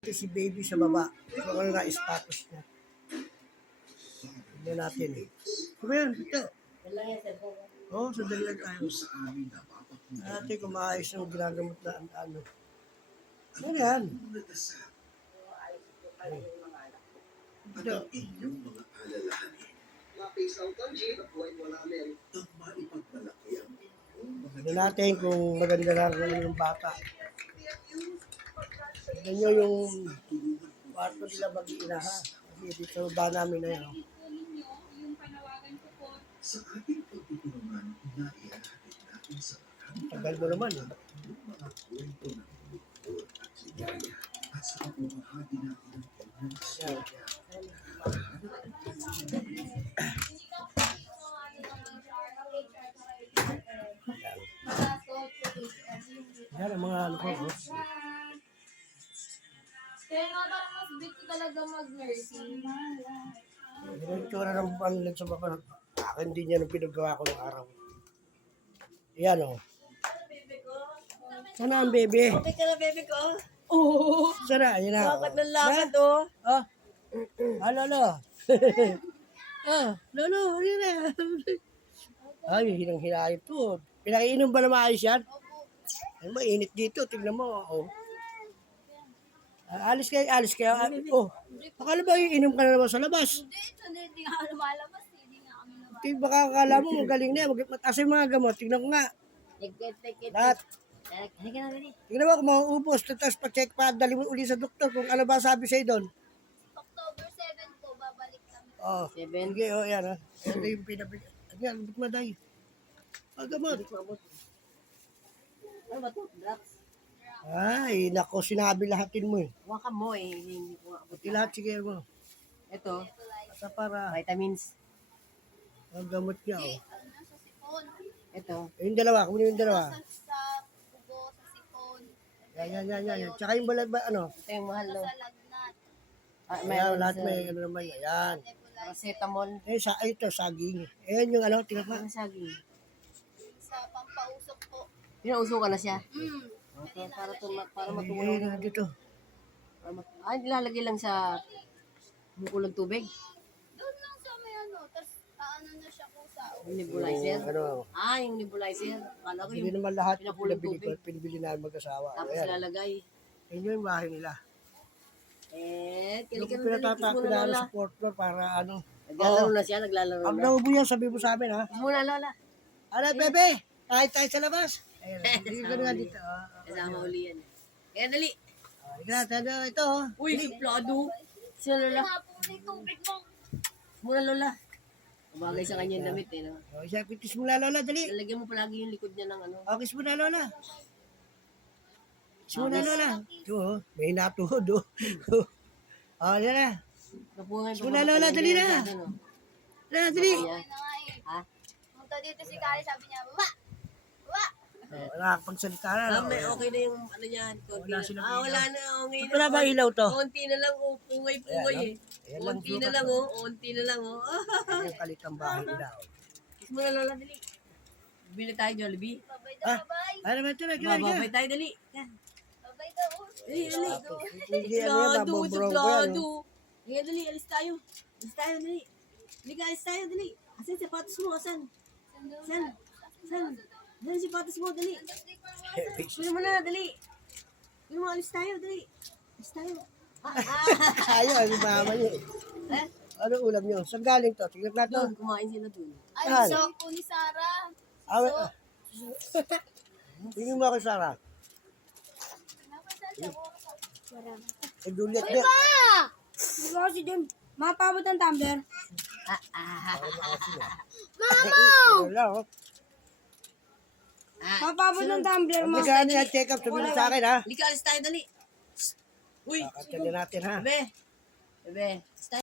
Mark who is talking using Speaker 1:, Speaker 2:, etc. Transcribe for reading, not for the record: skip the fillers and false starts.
Speaker 1: Si baby sa baba. Kung ano na status niya. Tignan natin eh. Ano yan? Ito. Oo, sandali lang tayo. Natin kung maayos ang ginagamot na ano. Ano yan? Ito.
Speaker 2: Inyong mga alalahanin. Mapisaw kang G at wala men. Ang maipagmalaki ang inyong mga
Speaker 1: Tignan natin kung maganda na ang bata. Tignan nyo yung kwarto nila mag-iina ha. Kasi dito sa baba namin na yan.
Speaker 2: sa ating pagtutulungan na ihahatid natin sa
Speaker 1: Tagal mo naman eh.
Speaker 2: yung mga kwento ng lungkot at ligaya at sa pamamahagi natin ng inyong istorya.
Speaker 1: Yan ang mga ano ko. Oh.
Speaker 3: Kaya nga parang mas big ko talaga mag-nursing.
Speaker 1: Yung itsura ng panlit sa baba. Akin din yan ang pinagawa ko ng araw. Yan o. Oh. Sana ang bebe.
Speaker 4: Okay ka na, baby ko?
Speaker 1: Oo. Sana, yan na.
Speaker 4: Lakad ng lakad, oh.
Speaker 1: Ah. Ah, lolo. Ah, lolo, yun na. Ay, hinang-hinayin to. Pinakainom ba na maayos yan? Ay, mainit dito. Tignan mo. Oh. Ah, alis kayo. Ah, oh. Akala ba iinom ka na naman sa labas?
Speaker 3: Hindi nga ako lumalabas. Hindi nga kami lumalabas.
Speaker 1: Baka akala mo magaling na. Mataas yung mga gamot. Tignan ko nga. Lahat.
Speaker 4: Halika na, dali.
Speaker 1: Tignan mo kung mauubos. Tapos pa-check pa. Dali mo uli sa doktor kung ano ba sabi sa'yo doon.
Speaker 3: October 7 po, babalik kami.
Speaker 1: Oh,
Speaker 4: 7.
Speaker 1: sige, oh, yan ha. Ito yung pinabili. Yan, bukit maday. Ah, gamot.
Speaker 4: Ano ba ito? Drugs?
Speaker 1: Ay, nako, sinabi lahatin mo eh.
Speaker 4: Huwag ka mo eh. Hindi ko nga.
Speaker 1: Pati lahat, sige mo.
Speaker 4: Ito,
Speaker 1: Sa para,
Speaker 4: vitamins.
Speaker 1: ang gamot niya, oh.
Speaker 3: Ano sa sipon?
Speaker 4: Ito.
Speaker 1: Yung dalawa, kunin yung dalawa.
Speaker 3: Sa pugo, sa sipon.
Speaker 1: Yan. Tsaka yung balag ba, ano?
Speaker 4: Ito yung mahal, no?
Speaker 3: Sa lagnat.
Speaker 1: Ayan, lahat may, ano naman yan. Yan.
Speaker 4: Paracetamol.
Speaker 1: Ito, saging. Ayan yung ano, tinapa.
Speaker 4: Ano saging?
Speaker 3: Sa pampausok po.
Speaker 4: Pinauso ka na siya.
Speaker 3: Okay,
Speaker 4: Para
Speaker 1: Ayan,
Speaker 4: matulong.
Speaker 1: dito.
Speaker 4: Nilalagay lang sa bukulong tubig.
Speaker 3: doon lang sa may ano. Tapos ano na siya po sa
Speaker 4: Yung nebulizer.
Speaker 1: Ano,
Speaker 4: Yung nebulizer. Kala ko
Speaker 1: hindi
Speaker 4: yung
Speaker 1: naman lahat
Speaker 4: pinapulong
Speaker 1: pinabili ko,
Speaker 4: tubig.
Speaker 1: pinabili namin mag-asawa.
Speaker 4: Tapos
Speaker 1: Ayan,
Speaker 4: lalagay.
Speaker 1: yun yung bahay nila.
Speaker 4: Kailan
Speaker 1: Yung
Speaker 4: ka
Speaker 1: pinatatapi
Speaker 4: na
Speaker 1: na
Speaker 4: lola.
Speaker 1: sa fourth floor para ano.
Speaker 4: Naglalaro na siya, naglalaro
Speaker 1: Pag
Speaker 4: na.
Speaker 1: naubo yan, sabi mo sa amin ha.
Speaker 4: Kiss muna, lola.
Speaker 1: Ano, bebe? Kahit tayo sa labas. Ayun, hindi ko nga dito.
Speaker 4: Kasama uli yan. Kaya dali.
Speaker 1: Ito. Oh.
Speaker 4: Uy, suplado. Sino lola?
Speaker 3: nga po may tubig mo.
Speaker 4: Muna lola. Kumagay sa kanya yung damit eh. No?
Speaker 1: Oh, siya, kiss mo na, Lola, dali.
Speaker 4: Lalagyan mo palagi yung likod niya ng ano.
Speaker 1: Oh, kiss mo na, Lola. Kiss mo na, Lola. Ito, oh, may natuhod, oh. Oh, yan na.
Speaker 4: Kapungan
Speaker 1: Kiss mo na, Lola, dali na. Lola, dali.
Speaker 3: Okay na nga eh.
Speaker 4: Ha?
Speaker 3: Punta dito si Kari, sabi niya, baba! Baba!
Speaker 1: Oh, nakakapagsalita na.
Speaker 4: May okay na yung ano niyan.
Speaker 1: Wala silang ilaw.
Speaker 4: Wala na. Okay na.
Speaker 1: Wala ba ilaw to?
Speaker 4: Konti na lang. Pungay-pungay eh.
Speaker 1: Ayan lang,
Speaker 4: Konti na lang oh. Konti na lang oh.
Speaker 1: Yung kalitang bahay nila. Oh.
Speaker 4: Kiss mo na lola, dali. Bili tayo Jollibee.
Speaker 3: Babay daw, babay!
Speaker 1: Ano ba ito? Nagkira ka.
Speaker 4: Babay tayo, dali. Yan.
Speaker 3: Babay daw!
Speaker 4: Dali, dali.
Speaker 1: Hindi, ano yan,
Speaker 4: Suplado,
Speaker 1: bababrow ko yan. oh.
Speaker 4: suplado. Kaya dali, alis tayo. Alis tayo, dali. Dali ka, alis tayo, dali. Asan sapatos mo? Asan? Asan? Asan? Asan sapatos mo? Dali. Kunin mo na, dali. Kunin mo, alis tayo, dali. Alis tayo.
Speaker 1: Ayaw, ano mama niyo.
Speaker 4: Eh?
Speaker 1: Ano ulam niyo? Saan galing to? Tingnan natin.
Speaker 4: Doon, kumain sila doon.
Speaker 3: Ay,
Speaker 1: Saan?
Speaker 3: so po ni Sarah.
Speaker 1: Tingnan mo ako, Sarah.
Speaker 3: Napasal siya po.
Speaker 1: Eh, Juliet din.
Speaker 5: Di ba kasi dun, mapabot ang tumbler?
Speaker 1: Wala, oh.
Speaker 5: Mapabot ang tumbler mo.
Speaker 1: Magkano yan, check up, sabihin mo sa akin, ha?
Speaker 4: Halika, alis tayo, dali. Uy,
Speaker 1: Kakatyan natin, ha?
Speaker 4: bebe. Bebe, alis tayo.